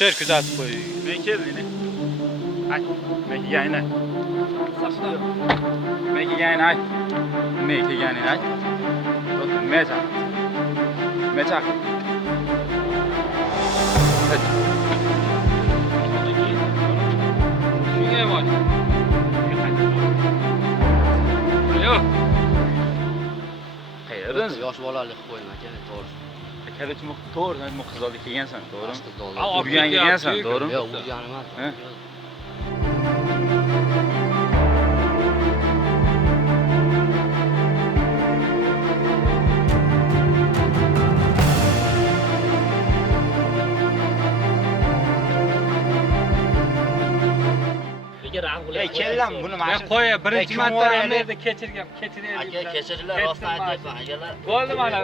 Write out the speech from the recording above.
Şer kuzatib qo'y. Men keldim. Ay, men kelganini. Men kelganini ay. Men kelganini ay. To'xta, mecha. Mecha. Shunga bor. Yo'q. Qayerdan? Yosh bolalik qo'yma aka, to'g'ri. Akademik to'g'ri, sen qizlarga kelgansan, to'g'rimi? To'g'ri. Urgan kelgansan, to'g'rimi? Yo'q, urgan emas. Ha? Ey, keldim buni Men mashina. qo'ya birinchi Kim marta o'raydi? bu yerda kechirgan, Aka, kechiringlar, rostdan aytyapman, akalar. Bo'ldi mana.